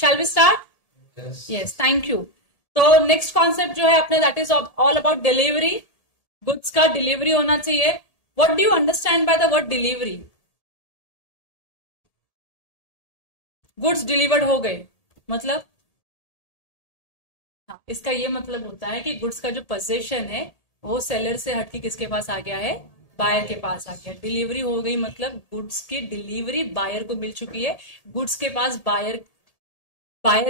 Shell we start? Yes, thank you. तो next concept जो है अपने that is all about delivery. Goods का डिलीवरी होना चाहिए। What do you understand by the word delivery? Goods delivered हो गए मतलब, हाँ, इसका ये मतलब होता है कि गुड्स का जो पोजीशन है वो सेलर से हटके किसके पास आ गया है? बायर के पास आ गया। डिलीवरी हो गई मतलब गुड्स की डिलीवरी बायर को मिल चुकी है। गुड्स के पास बायर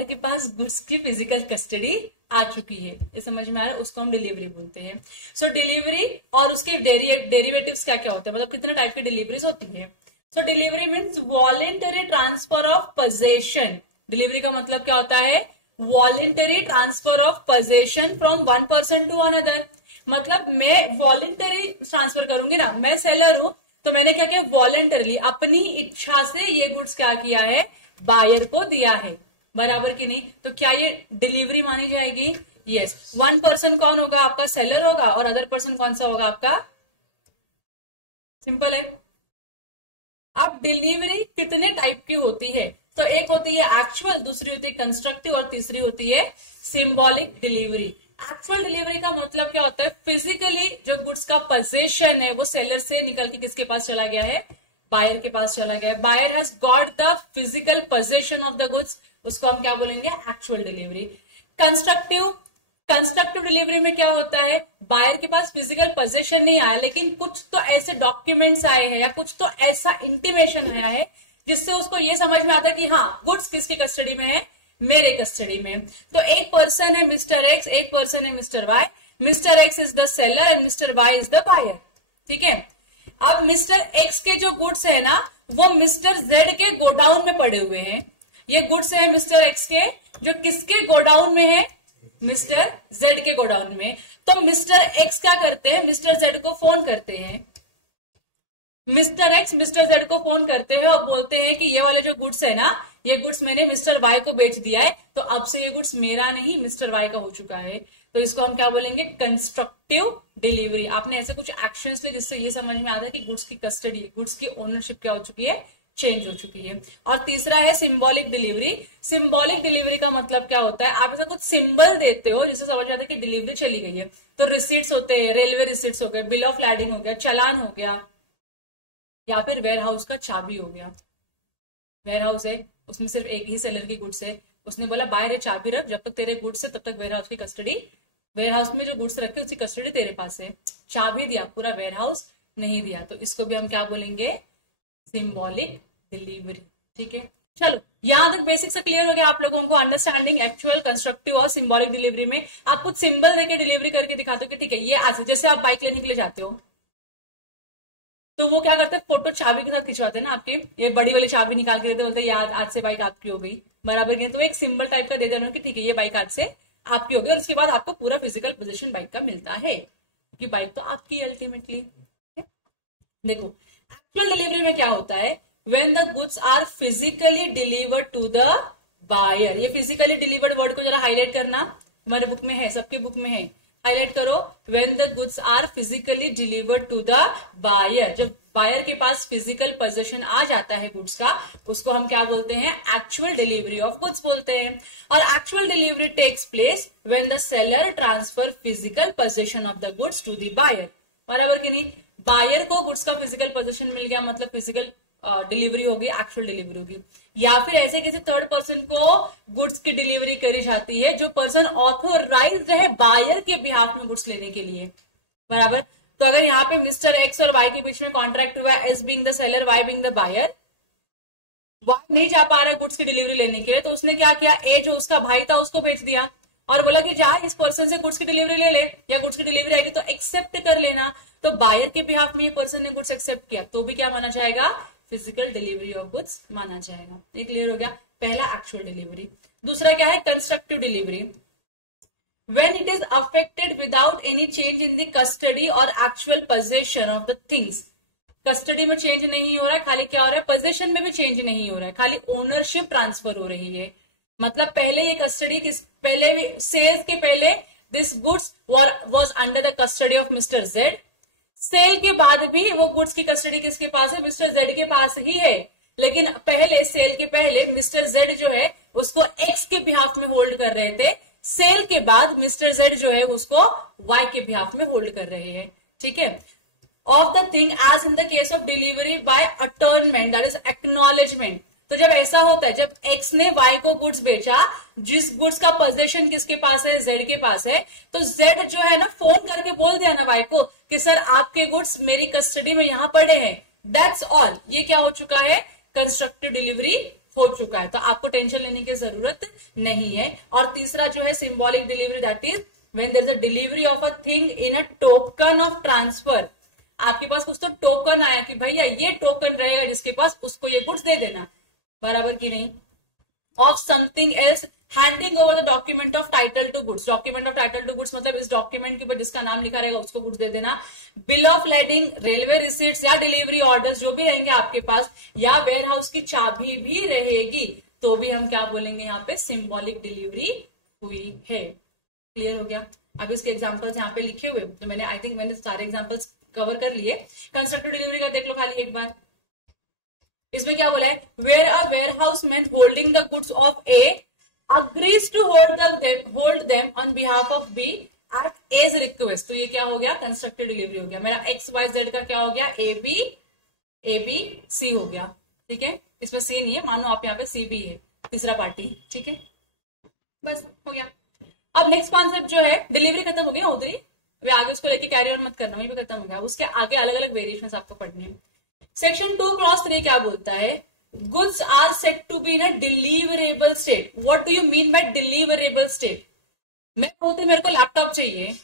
के पास गुड्स की फिजिकल कस्टडी आ चुकी है। ये समझ में आ रहा है? उसको हम डिलीवरी बोलते हैं। सो डिलीवरी और उसके डेरिवेटिव्स क्या क्या होते हैं, मतलब कितने टाइप की डिलीवरीज होती है। So delivery means voluntary transfer of possession. Delivery का मतलब क्या होता है? Voluntary transfer of possession from one person to another. मतलब मैं वॉलेंटरी ट्रांसफर करूंगी ना, मैं सेलर हूं तो मैंने क्या किया? वॉलेंटरली अपनी इच्छा से ये गुड्स क्या किया है? बायर को दिया है। बराबर की नहीं? तो क्या ये डिलीवरी मानी जाएगी? यस। वन पर्सन कौन होगा? आपका सेलर होगा, और अदर पर्सन कौन सा होगा? आपका। सिंपल है। अब डिलीवरी कितने टाइप की होती है? तो एक होती है एक्चुअल, दूसरी होती है कंस्ट्रक्टिव, और तीसरी होती है सिंबॉलिक डिलीवरी। एक्चुअल डिलीवरी का मतलब क्या होता है? फिजिकली जो गुड्स का पोजेशन है वो सेलर से निकल के किसके पास चला गया है? बायर के पास चला गया है। Buyer has got the physical possession of the goods, उसको हम क्या बोलेंगे? Actual delivery. कंस्ट्रक्टिव डिलीवरी में क्या होता है? बायर के पास फिजिकल पोजेशन नहीं आया, लेकिन कुछ तो ऐसे डॉक्यूमेंट्स आए हैं या कुछ तो ऐसा इंटीमेशन आया है जिससे उसको ये समझ में आता है कि हाँ, गुड्स किसकी कस्टडी में है? मेरे कस्टडी में। तो एक पर्सन है मिस्टर एक्स, एक पर्सन है mister Y. Mister X is the seller and mister Y is the buyer. ठीक है। अब मिस्टर एक्स के जो गुड्स है ना, वो मिस्टर जेड के गोडाउन में पड़े हुए हैं। ये गुड्स है मिस्टर एक्स के, जो किसके गोडाउन में है? मिस्टर जेड के गोडाउन में। तो मिस्टर एक्स क्या करते हैं? मिस्टर जेड को फोन करते हैं। मिस्टर एक्स मिस्टर जेड को फोन करते हैं और बोलते हैं कि ये वाले जो गुड्स है ना, ये गुड्स मैंने मिस्टर वाई को बेच दिया है, तो अब से ये गुड्स मेरा नहीं मिस्टर वाई का हो चुका है। तो इसको हम क्या बोलेंगे? Constructive delivery. आपने ऐसे कुछ एक्शंस लिए जिससे ये समझ में आता है कि गुड्स की कस्टडी, गुड्स की ओनरशिप क्या हो चुकी है? चेंज हो चुकी है। और तीसरा है सिंबॉलिक डिलीवरी। सिंबॉलिक डिलीवरी का मतलब क्या होता है? आप ऐसा कुछ सिंबल देते हो जिससे समझ आता है कि डिलीवरी चली गई है। तो रिसीट्स होते हैं, रेलवे रिसीट्स हो गए, बिल ऑफ लैडिंग हो गया, चालान हो गया, या फिर वेयर हाउस का चाबी हो गया। वेयर हाउस है, उसमें सिर्फ एक ही सेलर की गुड्स है, उसने बोला बाहर चाबी रख, जब तक तेरे गुड्स है तब तक वेयर हाउस की कस्टडी, वेयर हाउस में जो गुड्स रखे उसकी कस्टडी तेरे पास है। चाबी दिया, पूरा वेयर हाउस नहीं दिया, तो इसको भी हम क्या बोलेंगे? Symbolic delivery. ठीक है, चलो यहां तक बेसिक से क्लियर हो गया आप लोगों को। अंडरस्टैंडिंग एक्चुअल, कंस्ट्रक्टिव और सिंबॉलिक डिलीवरी में आप कुछ सिंबल देके डिलीवरी करके दिखाते हो कि ठीक है ये आज, जैसे आप बाइक लेने के लिए जाते हो तो वो क्या करते हैं? फोटो चाबी के साथ खिंचवाते हैं ना आपके, ये बड़ी वाली चाबी निकाल के देते, बोलते हैं यार आज से बाइक आपकी हो गई। बराबर की? तो एक सिंबल टाइप का दे देना कि ठीक है ये बाइक आज से आपकी हो गई, और उसके बाद आपको पूरा फिजिकल पोजीशन बाइक का मिलता है, क्योंकि बाइक तो आपकी है अल्टीमेटली। देखो एक्चुअल डिलीवरी में क्या होता है? When the goods are physically delivered to the buyer. ये फिजिकली डिलीवर्ड वर्ड को जरा हाईलाइट करना, हमारे बुक में है, सबके बुक में है, हाईलाइट करो। When the goods are physically delivered to the buyer. जब बायर के पास फिजिकल पोजीशन आ जाता है गुड्स का, उसको हम क्या बोलते हैं? एक्चुअल डिलीवरी ऑफ गुड्स बोलते हैं। और actual delivery takes place when the seller transfer physical position of the goods to the buyer. बराबर की नहीं? बायर को गुड्स का फिजिकल पोजीशन मिल गया, मतलब फिजिकल डिलीवरी होगी, एक्चुअल डिलीवरी होगी। या फिर ऐसे किसी थर्ड पर्सन को गुड्स की डिलीवरी करी जाती है जो पर्सन ऑथोराइज्ड है बायर के बिहाफ में गुड्स लेने के लिए। बराबर? तो अगर यहाँ पे मिस्टर एक्स और वाई के बीच में कॉन्ट्रैक्ट हुआ है, S being the seller, Y being the buyer, Y नहीं जा पा रहा है गुड्स की डिलीवरी लेने के लिए, तो उसने क्या किया? ए जो उसका भाई था उसको भेज दिया और बोला कि जा इस पर्सन से गुड्स की डिलीवरी ले ले, या गुड्स की डिलीवरी आएगी तो एक्सेप्ट कर लेना। तो बायर के बिहाफ में ये पर्सन ने गुड्स एक्सेप्ट किया, तो भी क्या माना जाएगा? फिजिकल डिलीवरी ऑफ गुड्स माना जाएगा। ये क्लियर हो गया? पहला एक्चुअल डिलीवरी। दूसरा क्या है? Constructive delivery. When it is affected without any change in the custody or actual possession of the things. Custody में चेंज नहीं हो रहा है, खाली क्या हो रहा है? पोजीशन में भी चेंज नहीं हो रहा है, खाली ओनरशिप ट्रांसफर हो रही है। मतलब पहले ये कस्टडी किस, पहले भी सेल्स के पहले this goods was under the custody of mister Z. Sale के बाद भी वो गुड्स की कस्टडी किसके पास है? मिस्टर जेड के पास ही है। लेकिन पहले, सेल के पहले मिस्टर जेड जो है उसको कर रहे थे, सेल के बाद मिस्टर जेड जो है उसको वाई के बिहाफ में होल्ड कर रहे हैं, ठीक है। Of the thing as in the case of delivery by attornment, that is acknowledgement. तो जब ऐसा होता है, जब एक्स ने वाई को गुड्स बेचा, जिस गुड्स का पोजेशन किसके पास है, जेड के पास है, तो जेड जो है ना फोन करके बोल दिया ना वाई को कि सर आपके गुड्स मेरी कस्टडी में यहां पड़े हैं, दैट्स ऑल। ये क्या हो चुका है, कंस्ट्रक्टिव डिलीवरी हो चुका है, तो आपको टेंशन लेने की जरूरत नहीं है। और तीसरा जो है symbolic delivery, that is when there is a delivery of a thing in a token of transfer. आपके पास कुछ तो टोकन आया कि भैया ये टोकन रहेगा जिसके पास, उसको ये गुड्स दे देना, बराबर की नहीं। Of something else handing over the document of title to goods. Document of title to goods मतलब इस डॉक्यूमेंट के ऊपर जिसका नाम लिखा रहेगा उसको गुड्स दे देना। Bill of lading, railway receipts या डिलीवरी ऑर्डर्स जो भी रहेंगे आपके पास, या वेयर हाउस की चाबी भी रहेगी, तो भी हम क्या बोलेंगे, यहाँ पे सिंबॉलिक डिलीवरी हुई है। क्लियर हो गया। अब इसके एग्जाम्पल्स यहाँ पे लिखे हुए, तो मैंने आई थिंक मैंने सारे एग्जाम्पल्स कवर कर लिए। कंस्ट्रक्टिव डिलीवरी का देख लो खाली एक बार। इसमें क्या बोला है, where a warehouseman holding the goods of A agrees to hold them on behalf of B at A's request. तो ये क्या हो गया, कंस्ट्रक्टिव डिलीवरी हो गया। मेरा एक्स वाई जेड का क्या हो गया, ए बी सी हो गया, ठीक है। इसमें सी नहीं है, मानो आप यहाँ पे सी भी है, तीसरा पार्टी, ठीक है, बस हो गया। अब नेक्स्ट कॉन्सेप्ट जो है, डिलीवरी खत्म हो गई उधर ही, वे आगे उसको लेके कैरी ऑन मत करना, वहीं पे खत्म हो गया। उसके आगे अलग अलग वेरिएशन आपको पढ़ने हैं। सेक्शन 2 क्या बोलता है, goods are set to be in a deliverable state. What do you mean by deliverable state? मैं बोलती मेरे को लैपटॉप चाहिए,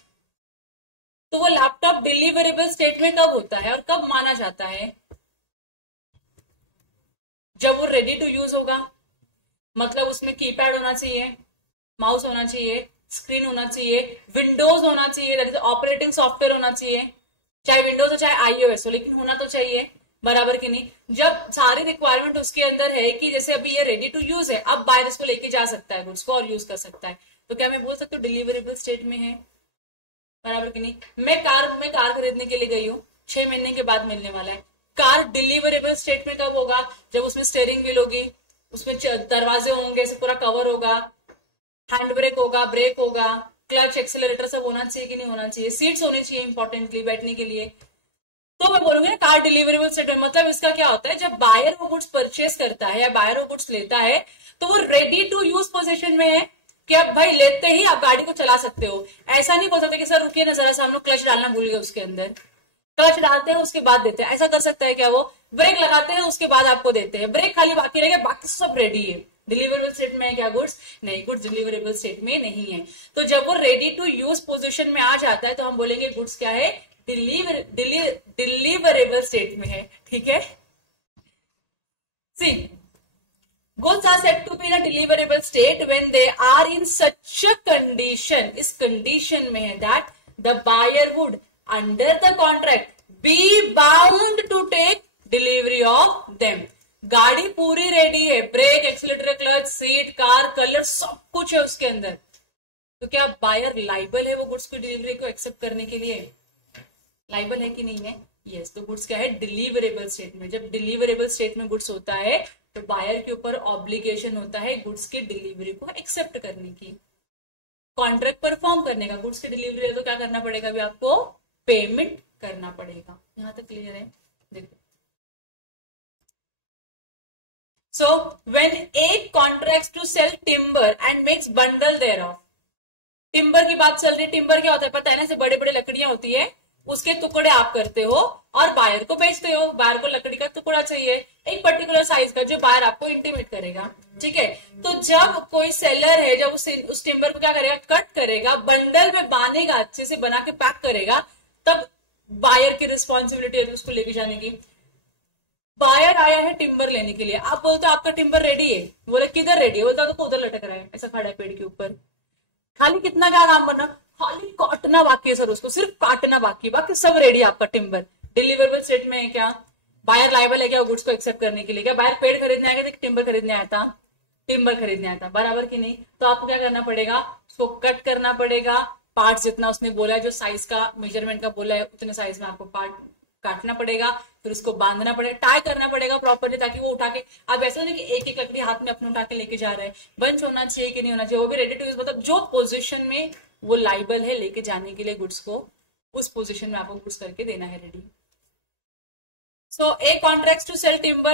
तो वो लैपटॉप डिलीवरेबल स्टेट में कब होता है और कब माना जाता है, जब वो रेडी टू यूज होगा। मतलब उसमें कीपैड होना चाहिए, माउस होना चाहिए, स्क्रीन होना चाहिए, विंडोज होना चाहिए, दैट इज ऑपरेटिंग सॉफ्टवेयर होना चाहिए, चाहे विंडोज हो चाहे आईओएस हो, लेकिन होना तो चाहिए, बराबर की नहीं। जब सारी रिक्वायरमेंट उसके अंदर है कि जैसे अभी ये रेडी टू यूज है, अब बायर इसको लेके जा सकता है गुड्स को और यूज कर सकता है, तो क्या मैं बोल सकती हूँ डिलीवरेबल स्टेट में है, बराबर की नहीं। मैं कार खरीदने के लिए गई हूँ, 6 महीने के बाद मिलने वाला है। कार डिलीवरेबल स्टेट में कब होगा, जब उसमें स्टीयरिंग व्हील होगी, उसमें दरवाजे होंगे, ऐसे पूरा कवर होगा, हैंड ब्रेक होगा, ब्रेक होगा, क्लच एक्सेलरेटर सब होना चाहिए कि नहीं होना चाहिए, सीट्स होनी चाहिए इंपॉर्टेंटली बैठने के लिए, तो मैं बोलूंगी ना कार डिलीवरेबल स्टेटमेंट। मतलब इसका क्या होता है, जब बायर वो गुड्स परचेस करता है या बायर वो गुड्स लेता है, तो वो रेडी टू यूज पोजीशन में है कि अब भाई लेते ही आप गाड़ी को चला सकते हो। ऐसा नहीं बोल सकते कि सर रुकिए ना जरा सा, हम लोग क्लच डालना भूल गए, उसके अंदर क्लच डालते हैं उसके बाद देते हैं, ऐसा कर सकता है क्या वो? ब्रेक लगाते हैं उसके बाद आपको देते हैं, ब्रेक खाली बाकी रहेगा, बाकी सब रेडी है। डिलीवरेबल स्टेट में है क्या गुड्स? नहीं, गुड्स डिलीवरेबल स्टेट में नहीं है। तो जब वो रेडी टू यूज पोजीशन में आ जाता है तो हम बोलेंगे गुड्स क्या है, डिलीवरेबल स्टेट में है, ठीक है। सी goods are said to be in a deliverable state when they are in such a condition, इस कंडीशन में है that the buyer would under the contract be bound to take delivery of them। गाड़ी पूरी ready है, brake, accelerator, clutch, seat, car, colour सब कुछ है उसके अंदर, तो क्या बायर लाइबल है वो गुड्स की डिलीवरी को एक्सेप्ट करने के लिए? लाइबल है कि नहीं है? यस। तो गुड्स क्या है, डिलीवरेबल स्टेट में। जब डिलीवरेबल स्टेट में गुड्स होता है तो बायर के ऊपर ऑब्लिगेशन होता है गुड्स की डिलीवरी को एक्सेप्ट करने की, कॉन्ट्रैक्ट परफॉर्म करने का। गुड्स की डिलीवरी है तो क्या करना पड़ेगा, अभी आपको पेमेंट करना पड़ेगा। यहां तक क्लियर है? देखो, so when A contracts to sell timber and makes bundle thereof. Timber की बात चल रही, टिम्बर क्या होता है पता है ना, ऐसे बड़े बड़े लकड़ियां होती है, उसके टुकड़े आप करते हो और बायर को बेचते हो। बायर को लकड़ी का टुकड़ा चाहिए एक पर्टिकुलर साइज का, जो बायर आपको इंटीमेट करेगा, ठीक है। तो जब कोई सेलर है, जब उस टिम्बर को क्या करेगा, कट करेगा, बंडल में बांधेगा, अच्छे से बना के पैक करेगा, तब बायर की रिस्पॉन्सिबिलिटी है उसको लेके जाने की। बायर आया है टिम्बर लेने के लिए, आप बोलते हो आपका टिम्बर रेडी है, बोले किधर रेडी है, बोलता तो उधर लटक रहा है, ऐसा खड़ा है पेड़ के ऊपर, खाली कितना क्या काम करना, खाली काटना बाकी है सर, उसको सिर्फ काटना बाकी, बाकी सब रेडी आपका टिम्बर। डिलीवरेबल स्टेट में है क्या? बायर लायबल है क्या गुड्स को एक्सेप्ट करने के लिए? क्या बायर पेड़ खरीदने आया था, टिम्बर खरीदने आया था? टिम्बर खरीदने आया था, बराबर की नहीं। तो आपको क्या करना पड़ेगा, उसको कट करना पड़ेगा, पार्ट जितना उसने बोला है, जो साइज का मेजरमेंट का बोला है उतने साइज में आपको पार्ट काटना पड़ेगा, फिर उसको बांधना पड़ेगा, टाई करना पड़ेगा प्रॉपरली, ताकि वो उठा के, अब ऐसा नहीं कि एक एक लकड़ी हाथ में अपने उठा के लेके जा रहे हैं, बंच होना चाहिए कि नहीं होना चाहिए, वो भी रेडी टू यूज, मतलब जो पोजिशन में वो लाइबल है लेके जाने के लिए गुड्स को, उस पोजिशन में आपको गुड्स करके देना है ready. So A contracts to sell timber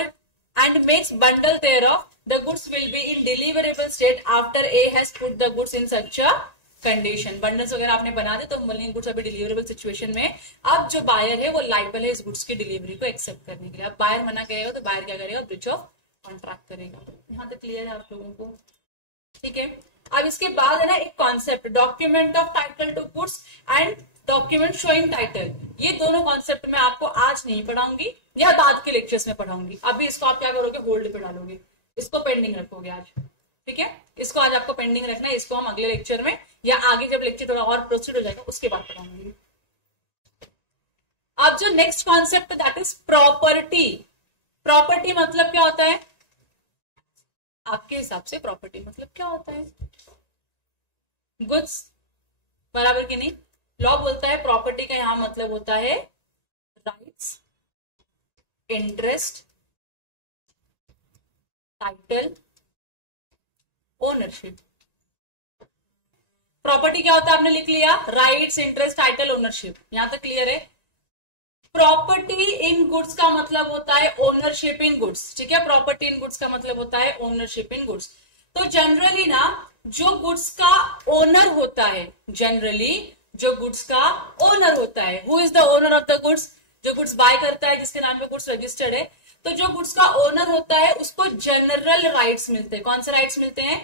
and makes bundle thereof. The goods will be in deliverable state after A has put the goods in such a condition. Bundles वगैरह आपने बना दे तो mulling goods अभी deliverable situation में, अब जो buyer है वो लाइबल है इस गुड्स की डिलीवरी को एक्सेप्ट करने के लिए। अब बायर मना करेगा तो बायर क्या करेगा, ब्रीच ऑफ कॉन्ट्रैक्ट करेगा। यहाँ तक क्लियर है आप लोगों को? ठीक है। अब इसके बाद है ना एक concept, document of title to goods and document showing title. ये दोनों कॉन्सेप्ट मैं आपको आज नहीं पढ़ाऊंगी, या बाद के लेक्चर्स में पढ़ाऊंगी। अभी इसको आप क्या करोगे, होल्ड पे डालोगे, इसको पेंडिंग रखोगे आज। ठीक है, इसको आज आपको पेंडिंग रखना है, इसको हम अगले लेक्चर में या आगे जब लेक्चर थोड़ा और प्रोसीड हो जाएगा उसके बाद पढ़ाऊंगी। अब जो next concept that is property. Property मतलब क्या होता है आपके हिसाब से? प्रॉपर्टी मतलब क्या होता है? गुड्स, बराबर कि नहीं? लॉ बोलता है प्रॉपर्टी का यहां मतलब होता है rights, interest, title, ownership. Property क्या होता है आपने लिख लिया, राइट्स, इंटरेस्ट, टाइटल, ओनरशिप। यहां तक क्लियर है? प्रॉपर्टी इन गुड्स का मतलब होता है ओनरशिप इन गुड्स। ठीक है, प्रॉपर्टी इन गुड्स का मतलब होता है ओनरशिप इन गुड्स। तो जनरली ना जो गुड्स का ओनर होता है, जनरली जो गुड्स का ओनर होता है, who is the owner of the goods? जो गुड्स बाय करता है, जिसके नाम पे गुड्स रजिस्टर्ड है, तो जो गुड्स का ओनर होता है उसको जनरल राइट्स मिलते हैं। कौन से राइट्स मिलते हैं?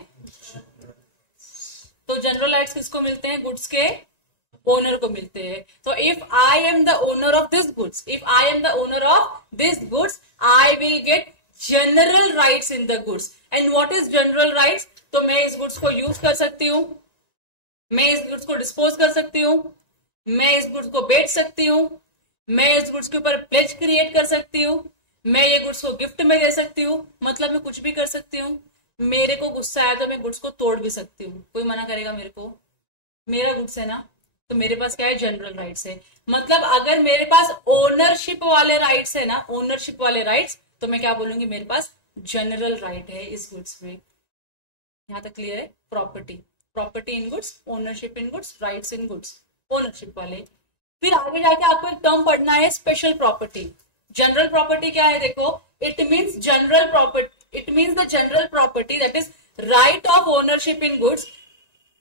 तो जनरल राइट्स किसको मिलते हैं? गुड्स के ओनर को मिलते हैं। तो if I am the owner of this goods, if I am the owner of this goods, I will get general rights in the goods. And what is general rights? तो मैं इस goods को use कर सकती हूँ, मैं इस goods को डिस्पोज कर सकती हूँ, मैं इस गुड्स को बेच सकती हूँ, मैं इस गुड्स के ऊपर प्लेज क्रिएट कर सकती हूँ, मैं ये गुड्स को गिफ्ट में दे सकती हूँ, मतलब मैं कुछ भी कर सकती हूँ। मेरे को गुस्सा आया तो मैं गुड्स को तोड़ भी सकती हूँ, कोई मना करेगा मेरे को? मेरा गुड्स है ना, तो मेरे पास क्या है? जनरल राइट्स है। मतलब अगर मेरे पास ओनरशिप वाले राइट्स है ना, ओनरशिप वाले राइट्स, तो मैं क्या बोलूंगी? मेरे पास जनरल राइट है इस गुड्स में। यहां तक क्लियर है? Property, property in goods, ownership in goods, rights in goods, ownership वाले। फिर आगे जाके आपको एक टर्म पढ़ना है, स्पेशल प्रॉपर्टी। जनरल प्रॉपर्टी क्या है? देखो, it means general property, it means the general property that is right of ownership in goods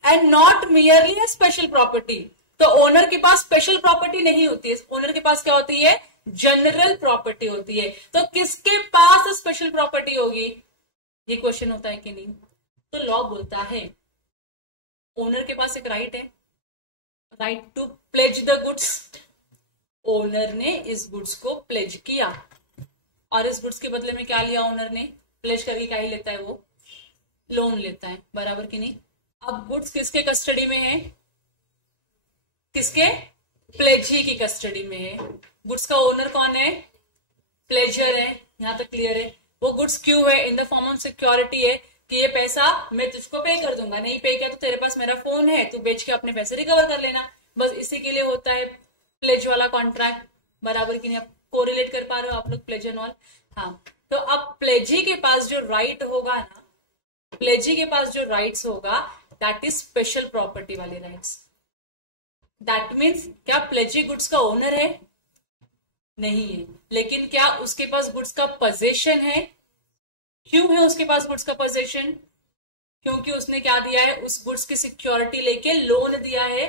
and not merely A special property. तो ओनर के पास स्पेशल प्रॉपर्टी नहीं होती है, ओनर के पास क्या होती है? जनरल प्रॉपर्टी होती है। तो किसके पास स्पेशल प्रॉपर्टी होगी? ये क्वेश्चन होता है कि नहीं? तो लॉ बोलता है ओनर के पास एक राइट है, right to pledge the goods. Owner ने इस गुड्स को प्लेज किया, और इस गुड्स के बदले में क्या लिया ओनर ने? प्लेज करके क्या ही लेता है वो? लोन लेता है, बराबर कि नहीं? अब गुड्स किसके कस्टडी में है? किसके? प्लेजी की कस्टडी में है। गुड्स का ओनर कौन है? प्लेजर है। यहां तक क्लियर है? वो गुड्स क्यों है? In the form of security है कि ये पैसा मैं तुझको पे कर दूंगा, नहीं पे किया तो तेरे पास मेरा फोन है, तू बेच के अपने पैसे रिकवर कर लेना। बस इसी के लिए होता है प्लेज वाला कॉन्ट्रैक्ट, बराबर कि नहीं? आप कोरिलेट कर पा रहे हो आप लोग प्लेज एंड ऑल? हाँ, तो अब प्लेजी के पास जो राइट होगा ना, प्लेजी के पास जो राइट्स होगा दैट इज स्पेशल प्रॉपर्टी वाले राइट्स। दैट मीन्स क्या प्लेजी गुड्स का ओनर है? नहीं है, लेकिन क्या उसके पास गुड्स का पोजेशन है? क्यों है उसके पास गुड्स का पोजेशन? क्योंकि उसने क्या दिया है? उस गुड्स की सिक्योरिटी लेके लोन दिया है।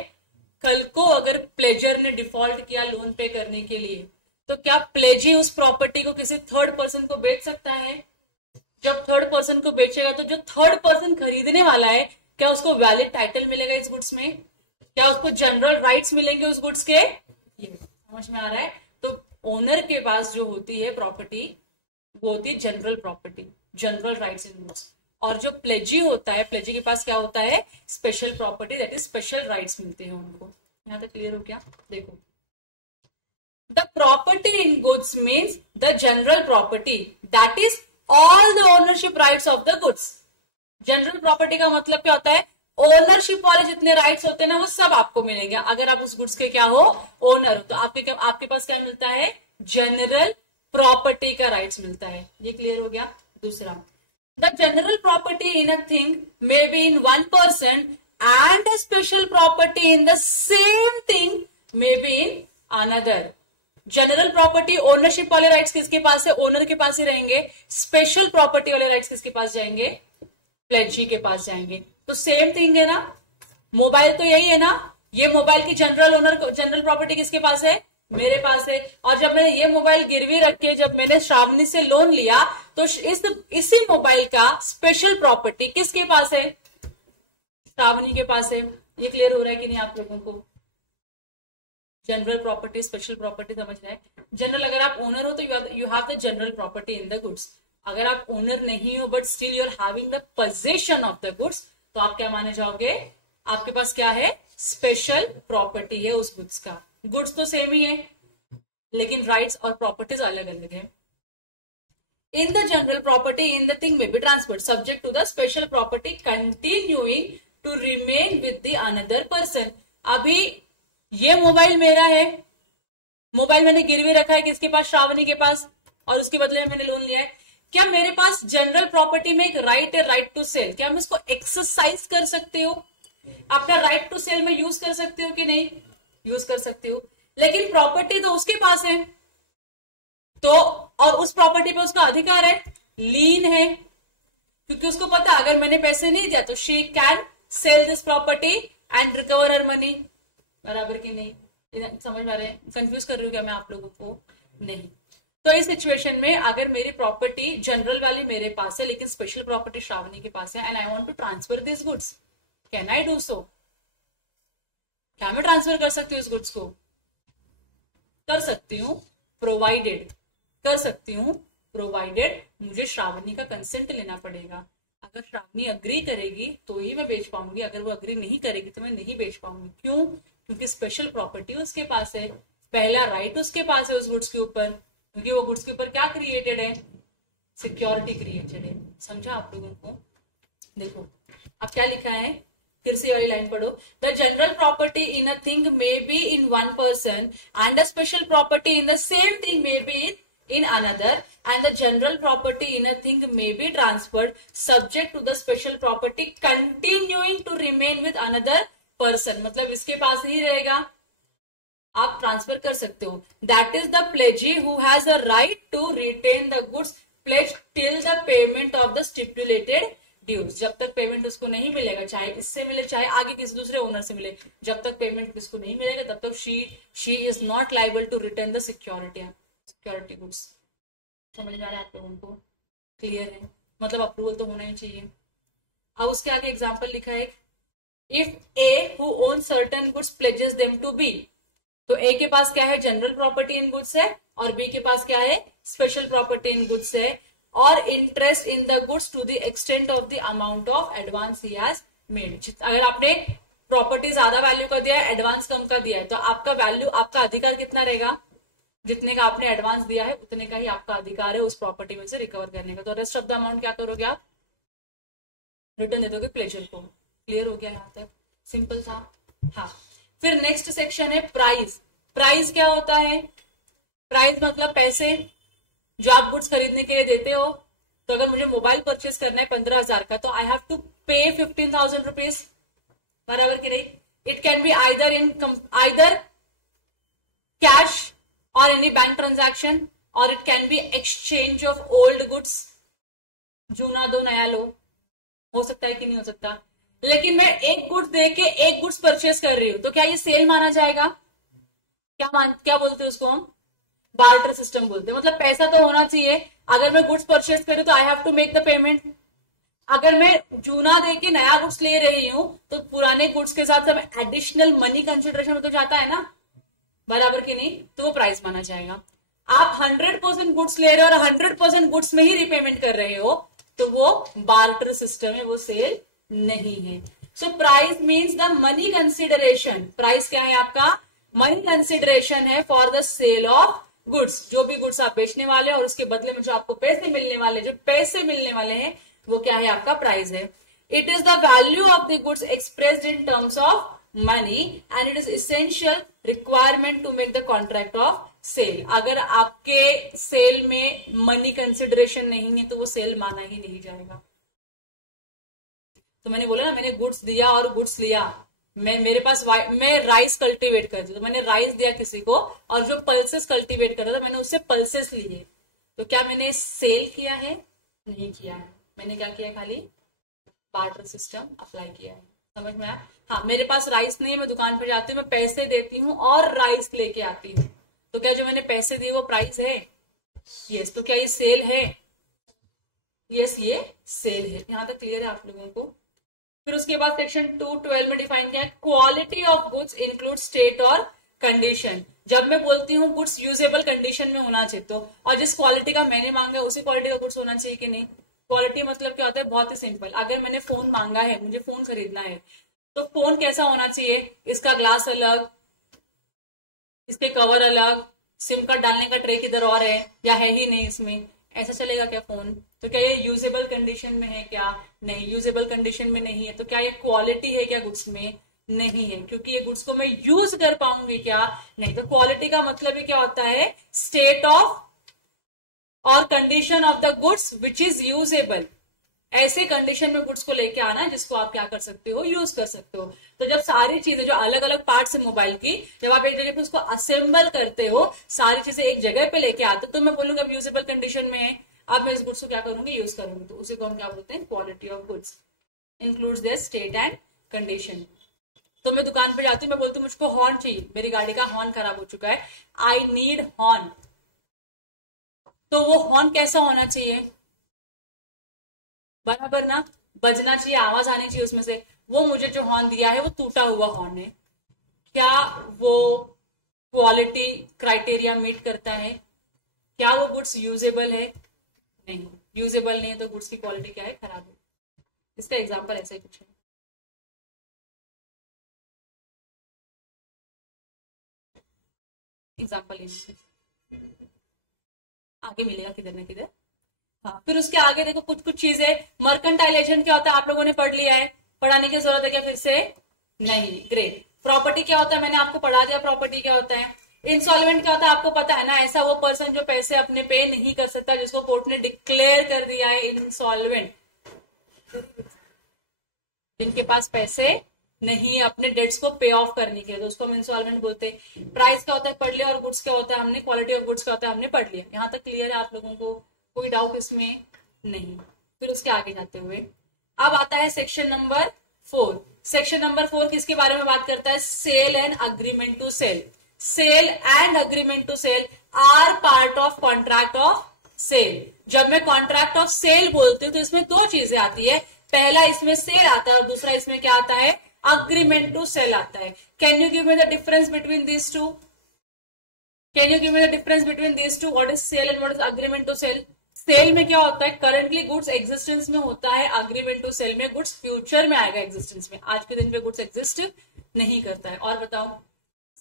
कल को अगर प्लेजर ने डिफॉल्ट किया लोन पे करने के लिए, तो क्या प्लेजी उस प्रॉपर्टी को किसी थर्ड पर्सन को बेच सकता है? जब थर्ड पर्सन को बेचेगा तो जो थर्ड पर्सन खरीदने वाला है, क्या उसको वैलिड टाइटल मिलेगा इस गुड्स में? क्या उसको जनरल राइट्स मिलेंगे उस गुड्स के? ये समझ में आ रहा है? तो ओनर के पास जो होती है प्रॉपर्टी वो होती है जनरल प्रॉपर्टी, जनरल राइट्स इन गुड्स। और जो प्लेजी होता है, प्लेजी के पास क्या होता है? Special property, that is special rights मिलते हैं उनको। यहां तक क्लियर हो गया? देखो, the property in goods means the general property that is all the ownership rights of the goods. General property का मतलब क्या होता है? ओनरशिप वाले जितने राइट्स होते हैं ना वो सब आपको मिलेंगे। अगर आप उस गुड्स के क्या हो? ओनर हो। तो आपके पास क्या मिलता है? जनरल प्रॉपर्टी का राइट्स मिलता है। ये क्लियर हो गया। दूसरा, the general property in a thing may be in one person and special property in the same thing may be in another. General property ownership वाले राइट्स किसके पास है? ओनर के पास ही रहेंगे। स्पेशल प्रॉपर्टी वाले राइट्स किसके पास जाएंगे? प्लेजी के पास जाएंगे। तो सेम थिंग है ना, मोबाइल तो यही है ना, ये मोबाइल की जनरल प्रॉपर्टी किसके पास है? मेरे पास है। और जब मैंने ये मोबाइल गिरवी रख के जब मैंने श्रावणी से लोन लिया तो इसी मोबाइल का स्पेशल प्रॉपर्टी किसके पास है? श्रावणी के पास है। ये क्लियर हो रहा है कि नहीं आप लोगों को? जनरल प्रॉपर्टी, स्पेशल प्रॉपर्टी समझ रहे हैं? जनरल, अगर आप ओनर हो तो you have the general property in the goods. अगर आप ओनर नहीं हो but still you are having the position of the goods, तो आप क्या माने जाओगे? आपके पास क्या है? स्पेशल प्रॉपर्टी है उस गुड्स का। गुड्स तो सेम ही है लेकिन राइट्स और प्रॉपर्टीज अलग अलग है। In the general property in the thing may be transferred subject to the special property continuing to remain with the another person. अभी ये मोबाइल मेरा है, मोबाइल मैंने गिरवी रखा है किसके पास? श्रावणी के पास, और उसके बदले में मैंने लोन लिया है। क्या मेरे पास जनरल प्रॉपर्टी में एक राइट है, राइट टू सेल? क्या मैं इसको एक्सरसाइज कर सकते हो? अपना राइट टू सेल में यूज कर सकते हो कि नहीं? यूज कर सकते हो, लेकिन प्रॉपर्टी तो उसके पास है, तो और उस प्रॉपर्टी पे उसका अधिकार है, लीन है, क्योंकि उसको पता अगर मैंने पैसे नहीं दिया तो she can sell this property and recover her money. बराबर की नहीं? समझ पा रहे हैं? कंफ्यूज कर रही हूँ क्या मैं आप लोगों को? नहीं। तो इस सिचुएशन में अगर मेरी प्रॉपर्टी जनरल वाली मेरे पास है लेकिन स्पेशल प्रॉपर्टी श्रावणी के पास है and I want to transfer this goods, can I do so? क्या मैं ट्रांसफर कर सकती हूँ इस गुड्स को? कर सकती हूँ, प्रोवाइडेड कर सकती हूँ, प्रोवाइडेड मुझे श्रावणी का कंसेंट लेना पड़ेगा। अगर श्रावणी अग्री करेगी तो ही मैं बेच पाऊंगी, अगर वो अग्री नहीं करेगी तो मैं नहीं बेच पाऊंगी। क्यों? क्योंकि स्पेशल प्रॉपर्टी उसके पास है, पहला राइट उसके पास है उस गुड्स के ऊपर, क्योंकि वो गुड्स के ऊपर क्या क्रिएटेड है? सिक्योरिटी क्रिएटेड है। समझा आप लोगों को? देखो अब क्या लिखा है, फिर से वाली लाइन पढ़ो। The general property in a thing may be in one person and the special property in the same thing may be in another and the general property in a thing may be transferred subject to the special property continuing to remain with another person। मतलब इसके पास ही रहेगा, आप transfer कर सकते हो। That is the pledgee who has a right to retain the goods pledged till the payment of the stipulated dues। जब तक payment उसको नहीं मिलेगा, चाहे इससे मिले चाहे आगे किसी दूसरे ओनर से मिले, जब तक पेमेंट किसको नहीं मिलेगा तब तक she is not liable to retain the security goods. समझ में आ रहा है आप लोगों को? क्लियर है? मतलब अप्रूवल तो होना ही चाहिए। अब उसके आगे एग्जांपल लिखा है, if A who own certain goods pledges them to B. तो ए के पास क्या है? जनरल प्रॉपर्टी इन गुड्स है, और बी के पास क्या है? स्पेशल प्रॉपर्टी इन गुड्स है, और interest in the goods to the extent of the amount of advance he has made. अगर आपने प्रॉपर्टी ज्यादा वैल्यू का दिया है, एडवांस कम का दिया है, तो आपका वैल्यू, आपका अधिकार कितना रहेगा? जितने का आपने एडवांस दिया है उतने का ही आपका अधिकार है उस प्रॉपर्टी में से रिकवर करने का। तो रेस्ट ऑफ द अमाउंट क्या करोगे आप? रिटर्न दे दोगे प्लेजर को। क्लियर हो गया यहाँ तक? सिंपल था। हाँ, फिर नेक्स्ट सेक्शन है प्राइस। प्राइस क्या होता है? प्राइस मतलब पैसे जो आप गुड्स खरीदने के लिए देते हो। तो अगर मुझे मोबाइल परचेस करना है 15,000 का, तो आई हैव टू पे 15,000 रुपीज। बराबर की नहीं? It can be either cash or any bank transaction or it can be exchange of old goods। जूना दो नया लो, हो सकता है कि नहीं हो सकता। लेकिन मैं एक गुड्स दे के एक गुड्स परचेस कर रही हूं, तो क्या ये सेल माना जाएगा? क्या बोलते हैं उसको हम? बार्टर सिस्टम बोलते हैं। मतलब पैसा तो होना चाहिए। अगर मैं गुड्स परचेस करूं तो I have to make the payment. अगर मैं जूना दे के नया गुड्स ले रही हूं तो पुराने गुड्स के साथ सब एडिशनल मनी कंसिडरेशन में तो जाता है ना, बराबर की नहीं? तो वो प्राइस माना जाएगा। आप 100% गुड्स ले रहे हो और 100% गुड्स में ही रिपेमेंट कर रहे हो, तो वो बार्टर सिस्टम है, वो सेल नहीं है। So price means the money consideration. Price क्या है आपका? मनी कंसिडरेशन है for the cell of goods. जो भी गुड्स आप बेचने वाले और उसके बदले में जो आपको पैसे मिलने वाले हैं, वो क्या है? आपका प्राइस है। It is the value of the goods expressed in terms of money and it is essential requirement to make the contract of sale. अगर आपके सेल में मनी कंसिडरेशन नहीं है तो वो सेल माना ही नहीं जाएगा। तो मैंने बोला ना, मैंने गुड्स दिया और गुड्स लिया। मेरे पास मैं राइस कल्टीवेट करती हूँ, तो मैंने राइस दिया किसी को, और जो पल्सेस कल्टीवेट कर रहा था मैंने उससे पल्सेस लिए। तो क्या मैंने सेल किया है? नहीं किया है। मैंने क्या किया? खाली बार्टर सिस्टम अप्लाई किया है। समझ में आया? हाँ, मेरे पास राइस नहीं है, मैं दुकान पे जाती हूँ, मैं पैसे देती हूँ और राइस लेके आती हूँ। तो क्या जो मैंने पैसे दिए वो प्राइस है? यस। तो क्या ये सेल है? यस, ये सेल है। यहां तक क्लियर है आप लोगों को? फिर उसके बाद सेक्शन 212 में डिफाइन किया है, quality of goods include state और कंडीशन। जब मैं बोलती हूँ गुड्स यूजेबल कंडीशन में होना चाहिए, तो और जिस क्वालिटी का मैंने मांगा उसी क्वालिटी का गुड्स होना चाहिए कि नहीं? क्वालिटी मतलब क्या होता है? बहुत ही सिंपल। अगर मैंने फोन मांगा है, मुझे फोन खरीदना है, तो फोन कैसा होना चाहिए? इसका ग्लास अलग, इसके कवर अलग, सिम कार्ड डालने का ट्रे किधर और है या है ही नहीं इसमें, ऐसा चलेगा क्या फोन? तो क्या ये यूजेबल कंडीशन में है क्या? नहीं, यूजेबल कंडीशन में नहीं है। तो क्या ये क्वालिटी है क्या गुड्स में? नहीं है, क्योंकि ये गुड्स को मैं यूज कर पाऊंगी क्या? नहीं। तो क्वालिटी का मतलब ही क्या होता है? स्टेट ऑफ और condition of the goods which is usable. ऐसे कंडीशन में गुड्स को लेके आना जिसको आप क्या कर सकते हो? यूज कर सकते हो। तो जब सारी चीजें जो अलग अलग पार्ट्स है मोबाइल की, जब आप एक जगह पे उसको असेंबल करते हो, सारी चीजें एक जगह पे लेके आते हो, तो मैं बोलूंगा अब यूजेबल कंडीशन में है, अब मैं इस गुड्स को क्या करूंगी? यूज करूंगी। तो उसी को हम क्या बोलते हैं? Quality of goods includes there state and condition. तो मैं दुकान पे जाती हूँ, मैं बोलती हूँ मुझको हॉर्न चाहिए, मेरी गाड़ी का हॉर्न खराब हो चुका है, आई नीड हॉर्न। तो वो हॉर्न कैसा होना चाहिए? बराबर ना, बजना चाहिए, आवाज आनी चाहिए उसमें से। वो मुझे जो हॉर्न दिया है वो टूटा हुआ हॉर्न है। क्या वो क्वालिटी क्राइटेरिया मीट करता है? क्या वो गुड्स यूजेबल है? नहीं, यूजेबल नहीं है तो गुड्स की क्वालिटी क्या है? खराब है। इसका एग्जांपल ऐसा ही कुछ है। एग्जांपल आगे मिलेगा किधर ना किधर। हाँ, फिर उसके आगे देखो कुछ कुछ चीजें। मर्केंटाइलेशन क्या होता है आप लोगों ने पढ़ लिया है, पढ़ाने की जरूरत है क्या फिर से? नहीं। ग्रेट। प्रॉपर्टी क्या होता है? मैंने आपको पढ़ा दिया प्रॉपर्टी क्या होता है। इंसॉल्वेंट क्या होता है आपको पता है ना? ऐसा वो पर्सन जो पैसे अपने पे नहीं कर सकता, जिसको कोर्ट ने डिक्लेयर कर दिया है इंसॉल्वेंट, जिनके पास पैसे नहीं है अपने डेट्स को पे ऑफ करने के लिए, तो उसको हम इंसॉल्वेंट बोलते हैं। प्राइस क्या होता है पढ़ लिया, और गुड्स क्या होता है हमने, क्वालिटी ऑफ गुड्स क्या होता है हमने पढ़ लिया। यहाँ तक क्लियर है आप लोगों को? कोई डाउट इसमें? नहीं। फिर उसके आगे जाते हुए अब आता है सेक्शन नंबर 4। सेक्शन नंबर 4 किसके बारे में बात करता है? Sale and agreement to sale. Sale and agreement to sale are part of contract of sale. जब मैं कॉन्ट्रैक्ट ऑफ सेल बोलती हूँ तो इसमें दो चीजें आती है। पहला इसमें सेल आता है और दूसरा इसमें क्या आता है? अग्रीमेंट टू सेल आता है। Can you give me the difference between these two? Can you give me the difference between these two? What is sale and what is agreement to sale? Sale में क्या होता है? Currently goods existence में होता है। Agreement to cell में goods future में आएगा एग्जिस्टेंस में। आज के दिन पे गुड्स एग्जिस्ट नहीं करता है। और बताओ,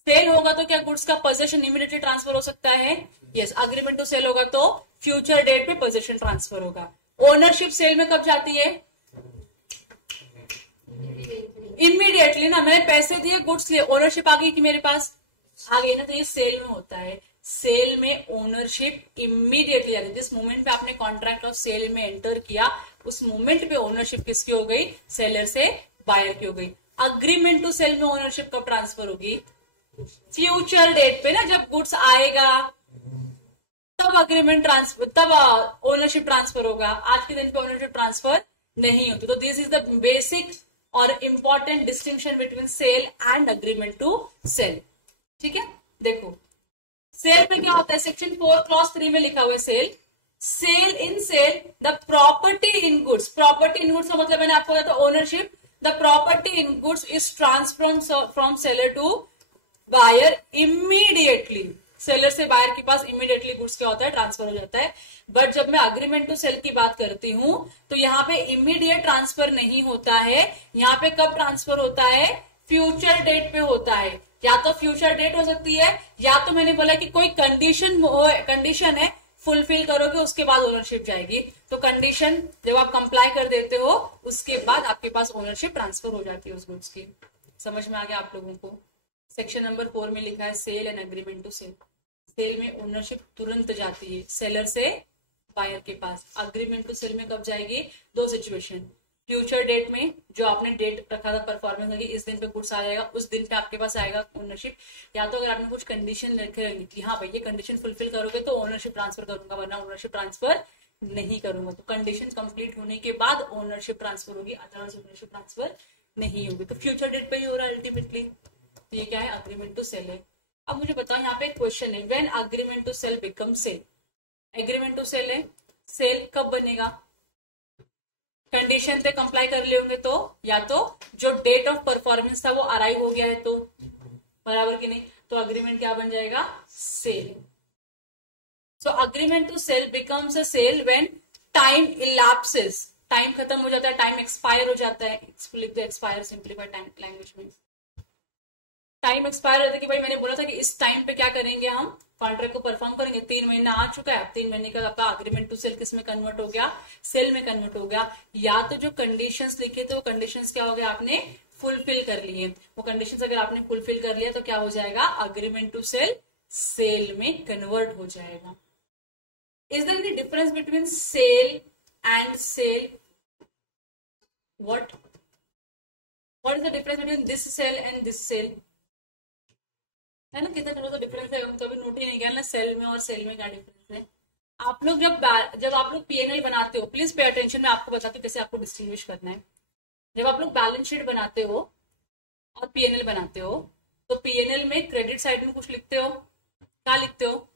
सेल होगा तो क्या गुड्स का पोजीशन इमीडिएटली ट्रांसफर हो सकता है? यस। अग्रीमेंट टू सेल होगा तो फ्यूचर डेट पे पोजीशन ट्रांसफर होगा। ओनरशिप सेल में कब जाती है? इमीडिएटली ना, मैंने पैसे दिए, गुड्स लिए, ओनरशिप आ गई कि मेरे पास आ गई ना, तो ये सेल में होता है। सेल में ओनरशिप इमीडिएटली आ गई। जिस मोमेंट पे आपने कॉन्ट्रैक्ट ऑफ सेल में एंटर किया, उस मोमेंट पे ओनरशिप किसकी हो गई? सेलर से बायर की हो गई। अग्रीमेंट टू सेल में ओनरशिप कब ट्रांसफर होगी? फ्यूचर डेट पे ना, जब गुड्स आएगा तब अग्रीमेंट ट्रांसफर, तब ओनरशिप ट्रांसफर होगा। आज के दिन पे ओनरशिप ट्रांसफर नहीं होती। तो दिस इज द बेसिक और important distinction between sale and agreement to sale. ठीक है, देखो सेल में क्या होता है? सेक्शन 4 क्लॉज 3 में लिखा हुआ है sale. Sale in sale the property in goods. Property in goods का मतलब मैंने आपको बताया था ownership. The property in goods is transfer from seller to buyer immediately. Seller से बायर के पास इमीडिएटली गुड्स क्या होता है? ट्रांसफर हो जाता है। बट जब मैं अग्रीमेंट टू सेल की बात करती हूं तो यहाँ पे इमीडिएट ट्रांसफर नहीं होता है। यहाँ पे कब ट्रांसफर होता है? फ्यूचर डेट पे होता है। या तो फ्यूचर डेट हो सकती है, या तो मैंने बोला कि कोई कंडीशन है, फुलफिल करोगे उसके बाद ओनरशिप जाएगी। तो कंडीशन जब आप कंप्लाई कर देते हो उसके बाद आपके पास ओनरशिप ट्रांसफर हो जाती है उस गुड्स की। समझ में आ गया आप लोगों को? सेक्शन नंबर 4 में लिखा है sale and agreement to sale. Sale में ओनरशिप तुरंत जाती है सेलर से बायर के पास। अग्रीमेंट टू सेल में कब जाएगी? दो सिचुएशन, फ्यूचर डेट में जो आपने डेट रखा था परफॉर्मेंस लगी, इस दिन पे गुड्स आ जाएगा, उस दिन पे आपके पास आएगा ओनरशिप। या तो अगर आपने कुछ कंडीशन रखे रहेंगे कि हाँ भाई ये कंडीशन फुलफिल करोगे तो ओनरशिप ट्रांसफर करूंगा, वरना ओनरशिप ट्रांसफर नहीं करूंगा। तो कंडीशन कंप्लीट होने के बाद ओनरशिप ट्रांसफर होगी, अदरवाइज ओनरशिप ट्रांसफर नहीं होगी। तो फ्यूचर डेट पे ही हो रहा है अल्टीमेटली। तो ये क्या है? अग्रीमेंट टू सेल है। अब मुझे बताओ, यहाँ पे एक क्वेश्चन है, when agreement to sale become sale. Agreement to sale है, सेल कब बनेगा? कंडीशन पे कंप्लाई कर ले होंगे तो, या तो जो डेट ऑफ परफॉर्मेंस था वो अराइव हो गया है तो, बराबर कि नहीं? तो अग्रीमेंट क्या बन जाएगा? Sale. So agreement to sell becomes a sale when time elapses, time खत्म हो जाता है, टाइम एक्सपायर हो जाता है। लिख दो एक्सपायर, सिंप्लीफाइड टाइम लैंग्वेज में टाइम एक्सपायर होता है कि भाई मैंने बोला था कि इस टाइम पे क्या करेंगे, हम कॉन्ट्रैक्ट को परफॉर्म करेंगे। 3 महीना आ चुका है, अब 3 महीने का आपका अग्रीमेंट टू सेल किस में कन्वर्ट हो गया? सेल में कन्वर्ट हो गया। या तो जो कंडीशंस लिखे थे वो कंडीशंस क्या हो गया? आपने फुलफिल कर लिए। वो कंडीशंस अगर आपने फुलफिल कर लिया तो क्या हो जाएगा? अग्रीमेंट टू सेल सेल में कन्वर्ट हो जाएगा। Is there any difference between sale and sale? What is the difference between this sale and this sale? है ना, कितना थोड़ा सा डिफरेंस है, कभी नोट ही नहीं किया ना सेल में और सेल में क्या डिफरेंस है। आप लोग जब आप लोग पीएनएल बनाते हो, प्लीज पे अटेंशन, मैं आपको बताती हूँ कैसे आपको डिस्टिंग्विश करना है। जब आप लोग बैलेंस शीट बनाते हो और पीएनएल बनाते हो, तो पीएनएल में क्रेडिट साइड में कुछ लिखते हो, क्या लिखते हो?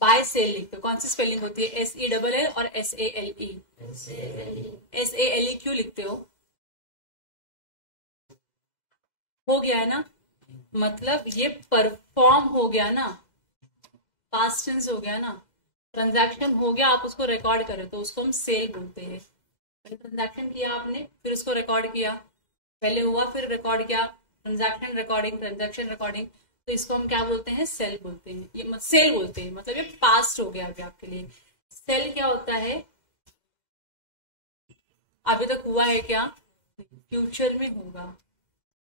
बाय सेल लिखते हो। कौन सी स्पेलिंग होती है? SELL और SALE। SALE क्यों लिखते हो? हो गया है ना, मतलब ये परफॉर्म हो गया ना, पास्ट टेंस हो गया ना, ट्रांजैक्शन हो गया, आप उसको रिकॉर्ड करें तो उसको हम सेल बोलते हैं। ट्रांजैक्शन किया आपने, फिर उसको रिकॉर्ड किया, पहले हुआ फिर रिकॉर्ड किया, ट्रांजैक्शन रिकॉर्डिंग, ट्रांजैक्शन रिकॉर्डिंग, तो इसको हम क्या बोलते हैं? सेल बोलते हैं। ये सेल बोलते हैं, मतलब ये पास्ट हो गया अभी आपके लिए। सेल क्या होता है? अभी तक हुआ है क्या? फ्यूचर में होगा।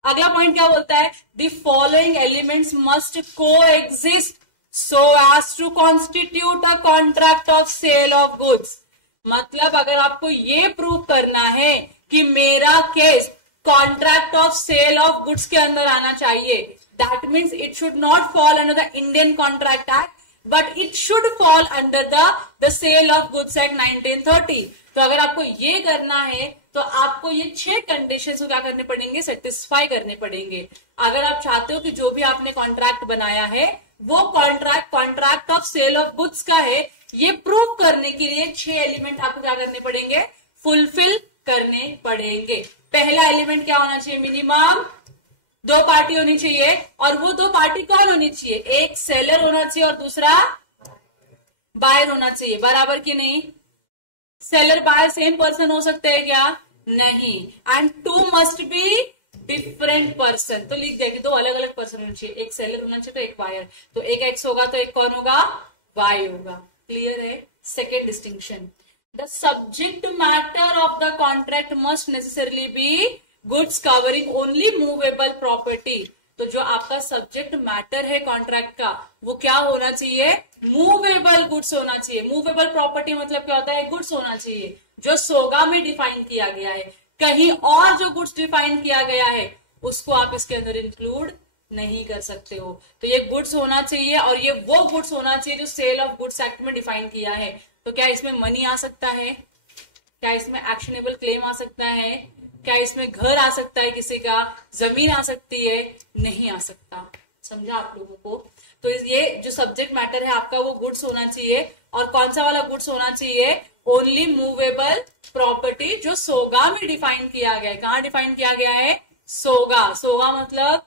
अगला पॉइंट क्या बोलता है? The following elements must coexist so as to constitute a contract of sale of goods. मतलब अगर आपको ये प्रूव करना है कि मेरा case contract of sale of goods के अंदर आना चाहिए, that means it should not fall under the Indian Contract Act, but it should fall under the cell of Goods Act 1930। तो अगर आपको ये करना है तो आपको ये 6 कंडीशंस को क्या करने पड़ेंगे? सेटिस्फाई करने पड़ेंगे। अगर आप चाहते हो कि जो भी आपने कॉन्ट्रैक्ट बनाया है वो contract of sale of goods का है, ये प्रूव करने के लिए 6 एलिमेंट आपको क्या करने पड़ेंगे? फुलफिल करने पड़ेंगे। पहला एलिमेंट क्या होना चाहिए? मिनिमम 2 पार्टी होनी चाहिए, और वो 2 पार्टी कौन होनी चाहिए? एक सेलर होना चाहिए और दूसरा बायर होना चाहिए, बराबर कि नहीं? सेलर बायर सेम पर्सन हो सकते हैं क्या? नहीं। And 2 must be different person, तो लिख दिया कि 2 अलग अलग पर्सन होने चाहिए, एक सेलर होना चाहिए तो एक बायर, तो एक एक्स होगा तो एक कौन होगा? वाई होगा। क्लियर है? Second distinction, the subject matter of the contract must necessarily be goods covering only movable property. तो जो आपका सब्जेक्ट मैटर है कॉन्ट्रैक्ट का, वो क्या होना चाहिए? मूवेबल गुड्स होना चाहिए। मूवेबल प्रॉपर्टी मतलब क्या होता है? गुड्स होना चाहिए जो सोगा में डिफाइन किया गया है। कहीं और जो गुड्स डिफाइन किया गया है उसको आप इसके अंदर इंक्लूड नहीं कर सकते हो। तो ये गुड्स होना चाहिए, और ये वो गुड्स होना चाहिए जो सेल ऑफ गुड्स एक्ट में डिफाइन किया है। तो क्या इसमें मनी आ सकता है? क्या इसमें एक्शनेबल क्लेम आ सकता है? क्या इसमें घर आ सकता है, किसी का जमीन आ सकती है? नहीं आ सकता। समझा आप लोगों को? तो ये जो सब्जेक्ट मैटर है आपका वो गुड्स होना चाहिए, और कौन सा वाला गुड्स होना चाहिए? ओनली मूवेबल प्रॉपर्टी जो सोगा में डिफाइन किया गया है। कहां डिफाइन किया गया है? सोगा। सोगा मतलब,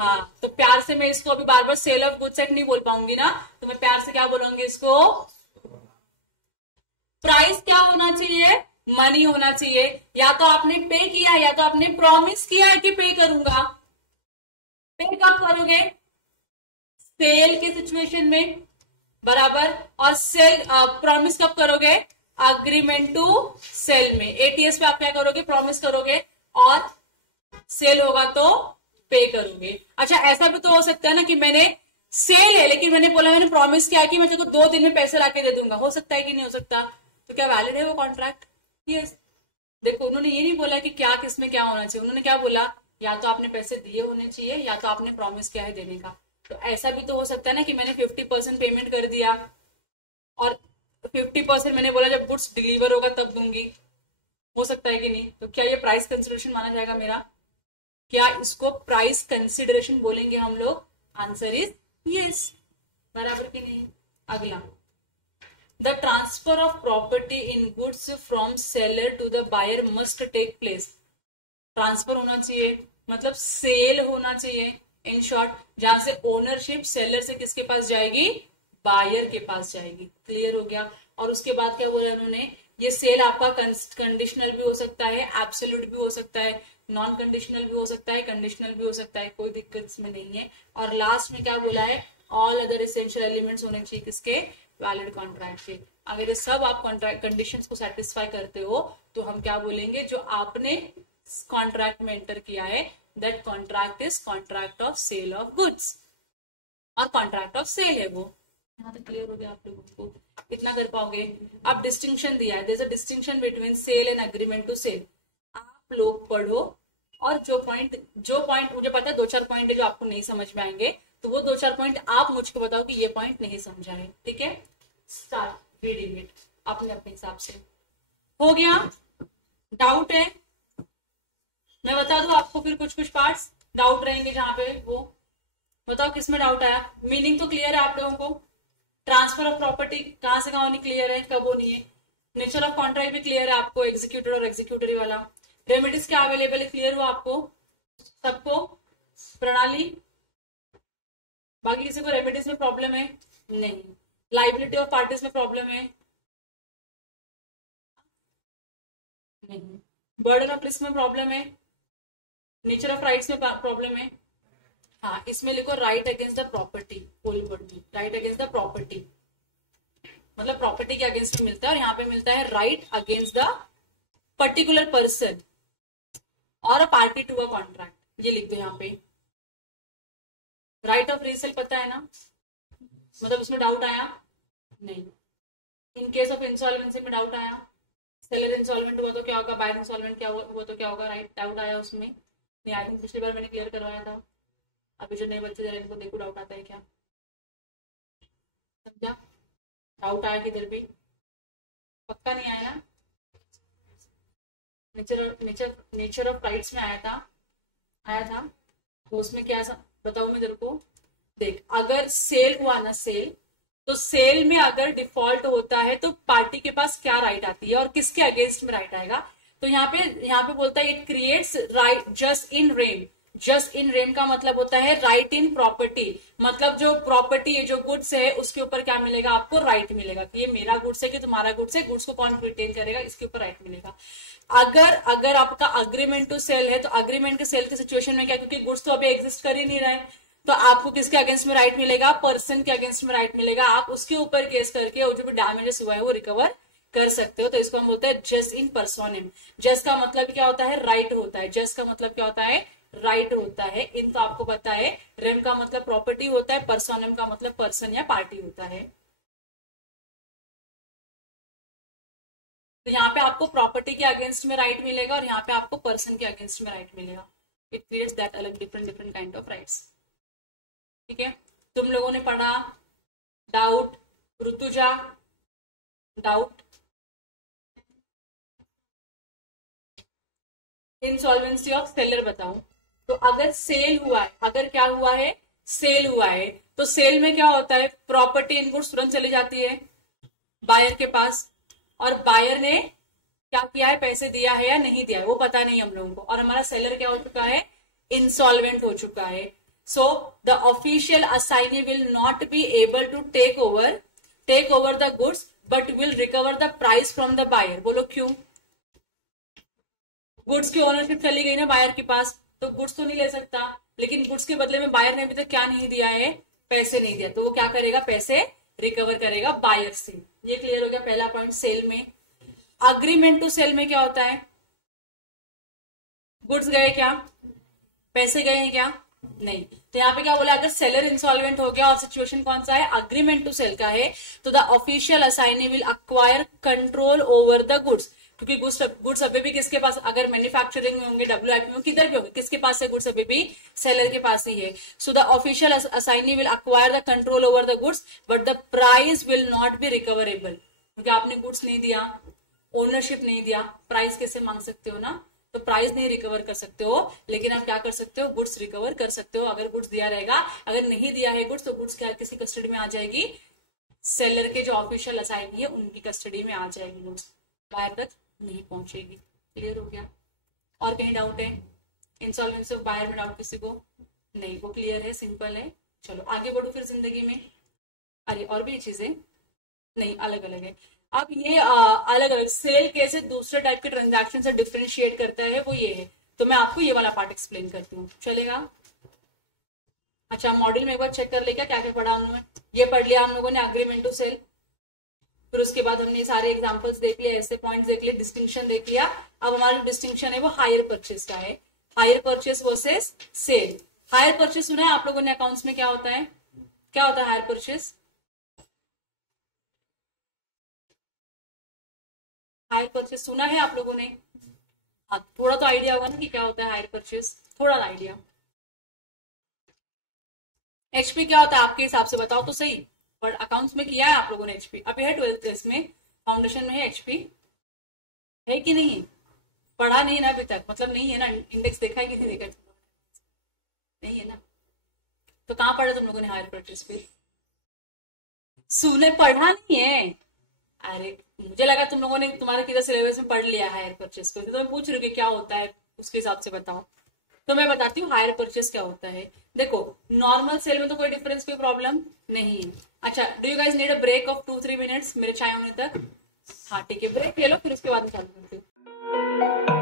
हाँ, तो प्यार से मैं इसको अभी बार बार सेल ऑफ गुड्स एक्ट नहीं बोल पाऊंगी ना, तो मैं प्यार से क्या बोलूंगी इसको? प्राइस क्या होना चाहिए? मनी होना चाहिए। या तो आपने पे किया, या तो आपने प्रॉमिस किया है कि पे करूंगा। पे कब करोगे? सेल के सिचुएशन में, बराबर। और सेल प्रॉमिस कब करोगे? अग्रीमेंट टू सेल में। एटीएस पे आप क्या करोगे? प्रॉमिस करोगे, और सेल होगा तो पे करोगे। अच्छा, ऐसा भी तो हो सकता है ना कि मैंने सेल है, लेकिन मैंने प्रॉमिस किया कि मैं तेरे को 2 दिन में पैसे लाके दे दूंगा, हो सकता है कि नहीं हो सकता? तो क्या वैलिड है वो कॉन्ट्रैक्ट? यस। देखो उन्होंने ये नहीं बोला कि क्या किसमें क्या होना चाहिए, उन्होंने क्या बोला, या तो आपने पैसे दिए होने चाहिए या तो आपने प्रॉमिस किया है देने का। तो ऐसा भी तो हो सकता है ना कि मैंने 50% पेमेंट कर दिया और 50% मैंने बोला जब गुड्स डिलीवर होगा तब दूंगी, हो सकता है कि नहीं? तो क्या ये प्राइस कंसिडरेशन माना जाएगा मेरा? क्या इसको प्राइस कंसिडरेशन बोलेंगे हम लोग? Answer is yes. बराबर कि नहीं? अगला, the transfer of property in goods from seller to the buyer must take place. Transfer होना चाहिए मतलब सेल होना चाहिए, इन शॉर्ट, जहां से ओनरशिप सेलर से किसके पास जाएगी? बायर के पास जाएगी। क्लियर हो गया? और उसके बाद क्या बोला उन्होंने, ये सेल आपका कंडीशनल भी हो सकता है, एब्सोल्यूट भी हो सकता है, नॉन कंडीशनल भी हो सकता है, कंडीशनल भी हो सकता है, कोई दिक्कत इसमें नहीं है। और लास्ट में क्या बोला है, ऑल अदर एसेंशियल एलिमेंट्स होने चाहिए किसके? वैलिड कॉन्ट्रैक्ट के। अगर ये सब आप कॉन्ट्रैक्ट कंडीशंस को सेटिस्फाई करते हो तो हम क्या बोलेंगे, जो आपने कॉन्ट्रैक्ट में एंटर किया है, that contract is contract of sale of goods, और कॉन्ट्रैक्ट ऑफ सेल है वो। यहाँ तक क्लियर हो गया आप लोगों को? कितना कर पाओगे? अब डिस्टिंक्शन दिया है, there is a distinction between sale and agreement to sale. आप लोग पढ़ो और जो पॉइंट मुझे पता है 2-4 पॉइंट है जो आपको नहीं समझ में आएंगे, तो वो 2-4 पॉइंट आप मुझको बताओ कि ये पॉइंट नहीं समझा है। ठीक है, स्टार्ट रीडिंग इट अपने अपने हिसाब से। हो गया? डाउट है? मैं बता दूं आपको फिर कुछ कुछ पार्ट्स डाउट रहेंगे जहां पे, वो बताओ किसमें डाउट आया? मीनिंग तो क्लियर है आप लोगों को? ट्रांसफर ऑफ प्रॉपर्टी कहां से कहां होनी क्लियर है, कब होनी है? नेचर ऑफ कॉन्ट्रैक्ट भी क्लियर है आपको, एग्जीक्यूटर और एग्जीक्यूटरी वाला। रेमेडीज क्या अवेलेबल है, क्लियर हुआ आपको सबको? प्रणाली, बाकी किसी को रेमेडीज में प्रॉब्लम है? नहीं। लाइबिलिटी ऑफ पार्टीज में प्रॉब्लम है? नहीं। बर्डन ऑफ रिस्क में प्रॉब्लम है? नेचर ऑफ राइट्स में प्रॉब्लम है? हाँ, इसमें लिखो right against the property, full word में राइट अगेंस्ट द प्रॉपर्टी, मतलब प्रॉपर्टी के अगेंस्ट में मिलता है, और यहाँ पे मिलता है right against the particular person और a party to a contract. ये लिख दो यहाँ पे। राइट ऑफ रीसेल पता है ना, मतलब इसमें डाउट आया? नहीं। इन केस ऑफ इंसॉल्वेंसी में डाउट आया? सेलर इंसॉल्वेंट हुआ तो क्या होगा, बायर इंसॉल्वेंट क्या हुआ तो क्या होगा? राइट, डाउट आया उसमें? नहीं, आई थिंक पिछली बार मैंने क्लियर करवाया था। अभी जो नए बच्चे जरा इनको देखो डाउट आता है क्या, समझा? डाउट आया किधर भी? पक्का नहीं आया ना? नेचर ऑफ राइट्स में आया था तो उसमें क्या बताऊं मैं तेरे को? देख, अगर सेल हुआ ना, सेल, तो सेल में अगर डिफॉल्ट होता है तो पार्टी के पास क्या राइट आती है और किसके अगेंस्ट में राइट आएगा? तो यहाँ पे बोलता है it creates right just in rem. Just in rem का मतलब होता है राइट इन प्रॉपर्टी, मतलब जो प्रॉपर्टी है, जो गुड्स है, उसके ऊपर क्या मिलेगा आपको? राइट मिलेगा कि ये मेरा गुड्स है कि तुम्हारा गुड्स है, गुड्स को कौन रिटेन करेगा, इसके ऊपर राइट मिलेगा। अगर आपका अग्रीमेंट टू सेल है तो अग्रीमेंट के सेल की सिचुएशन में क्या, क्योंकि गुड्स तो अभी एग्जिस्ट कर ही नहीं रहा है, तो आपको किसके अगेंस्ट में राइट मिलेगा? पर्सन के अगेंस्ट में राइट मिलेगा। आप उसके ऊपर केस करके और जो भी डैमेजेस हुआ है वो रिकवर कर सकते हो। तो इसको हम बोलते हैं जस्ट इन पर्सोनिम। जस्ट का मतलब क्या होता है? राइट होता है। जस्ट का मतलब क्या होता है? राइट होता है। इन तो आपको पता है। रेम का मतलब प्रॉपर्टी होता है, पर्सोनिम का मतलब पर्सन या पार्टी होता है। तो यहाँ पे आपको प्रॉपर्टी के अगेंस्ट में राइट मिलेगा और यहाँ पे आपको पर्सन के अगेंस्ट में राइट मिलेगा। इट क्रिएट्स दैट अलग डिफरेंट काइंड ऑफ राइट्स। ठीक है, तुम लोगों ने पढ़ा? Doubt? Rutuja doubt? Insolvency of seller बताओ। तो अगर सेल हुआ है, अगर क्या हुआ है? सेल हुआ है, तो सेल में क्या होता है? प्रॉपर्टी इनपुट तुरंत चली जाती है बायर के पास, और बायर ने क्या किया है? पैसे दिया है या नहीं दिया है वो पता नहीं हम लोगों को, और हमारा सेलर क्या हो चुका है? इंसॉल्वेंट हो चुका है। So the official assignee will not be able to take over the goods, but will recover the price from the buyer. बोलो क्यों? गुड्स की ओनरशिप चली गई ना बायर के पास, तो गुड्स तो नहीं ले सकता, लेकिन गुड्स के बदले में बायर ने अभी तक क्या नहीं दिया है? पैसे नहीं दिया, तो वो क्या करेगा? पैसे रिकवर करेगा बायर से। ये क्लियर हो गया पहला पॉइंट सेल में। अग्रीमेंट टू सेल में क्या होता है? गुड्स गए क्या? पैसे गए हैं क्या? नहीं। तो यहाँ पे क्या बोला, अगर सेलर इंसॉल्वेंट हो गया और सिचुएशन कौन सा है, अग्रीमेंट टू सेल का है, तो the official assignee will acquire control over the goods, क्योंकि गुड्स अभी भी किसके पास, अगर मैन्युफैक्चरिंग में होंगे, डब्ल्यूआईपी में किधर भी होंगे, किसके पास है गुड्स, अभी भी सेलर के पास ही है। So the official assignee will acquire the control over the goods but the price will not be recoverable, क्योंकि आपने गुड्स नहीं दिया, ओनरशिप नहीं दिया, प्राइस कैसे मांग सकते हो ना, तो प्राइस नहीं रिकवर कर सकते हो, लेकिन आप क्या कर सकते हो, गुड्स रिकवर कर सकते हो अगर गुड्स दिया रहेगा। अगर नहीं दिया है गुड्स, तो गुड्स क्या किसी कस्टडी में आ जाएगी, सेलर के जो ऑफिशियल असाइनी है उनकी कस्टडी में आ जाएगी, गुड्स बाहर तक नहीं पहुंचेगी। क्लियर हो गया? और कहीं डाउट है? इंसॉल्वेंसी ऑफ बायर में डाउट किसी को? नहीं, वो क्लियर है, सिंपल है। चलो आगे बढ़ो फिर जिंदगी में। अरे और भी चीजें नहीं, अलग अलग है। अब ये अलग अलग सेल कैसे दूसरे टाइप के ट्रांजैक्शन से डिफरेंशिएट करता है, वो ये है। तो मैं आपको ये वाला पार्ट एक्सप्लेन करती हूँ, चलेगा? अच्छा, मॉड्यूल में एक बार चेक कर ले क्या क्या पढ़ा हम लोगों ने। ये पढ़ लिया हम लोगों ने अग्रीमेंट टू सेल, फिर उसके बाद हमने सारे एग्जांपल्स देख लिया, ऐसे पॉइंट्स देख लिए, डिस्टिंक्शन देख लिया। अब हमारा डिस्टिंक्शन है वो हायर परचेस का है, hire purchase versus sale. Hire purchase सुना है आप लोगों ने अकाउंट्स में, क्या होता है, क्या होता है हायर परचेस? हायर परचेस सुना है आप लोगों ने? हाँ, थोड़ा तो आइडिया होगा ना कि क्या होता है हायर परचेस, थोड़ा आइडिया। एचपी क्या होता है आपके हिसाब से बताओ तो सही, और अकाउंट्स में किया है आप लोगों ने एचपी? अभी है 12th क्लास में, फाउंडेशन में है एचपी, है कि नहीं? पढ़ा नहीं ना अभी तक, मतलब नहीं है ना, इंडेक्स देखा है कि नहीं देखा? नहीं है ना, तो कहाँ पढ़ा तुम लोगों ने हायर परचेस पे? सुने, पढ़ा नहीं है? अरे मुझे लगा तुम लोगों ने, तुम्हारे किधर सिलेबस में पढ़ लिया हायर परचेस को, तो मैं पूछ रही हूँ क्या होता है, उसके हिसाब से बताओ। तो मैं बताती हूँ हायर परचेस क्या होता है। देखो, नॉर्मल सेल में तो कोई डिफरेंस, कोई प्रॉब्लम नहीं है। अच्छा, do you guys need a break of 2-3 minutes मेरे चाय होने तक? हाँ ठीक है, ब्रेक ले लो, फिर उसके बाद मैं चालू करती हूँ।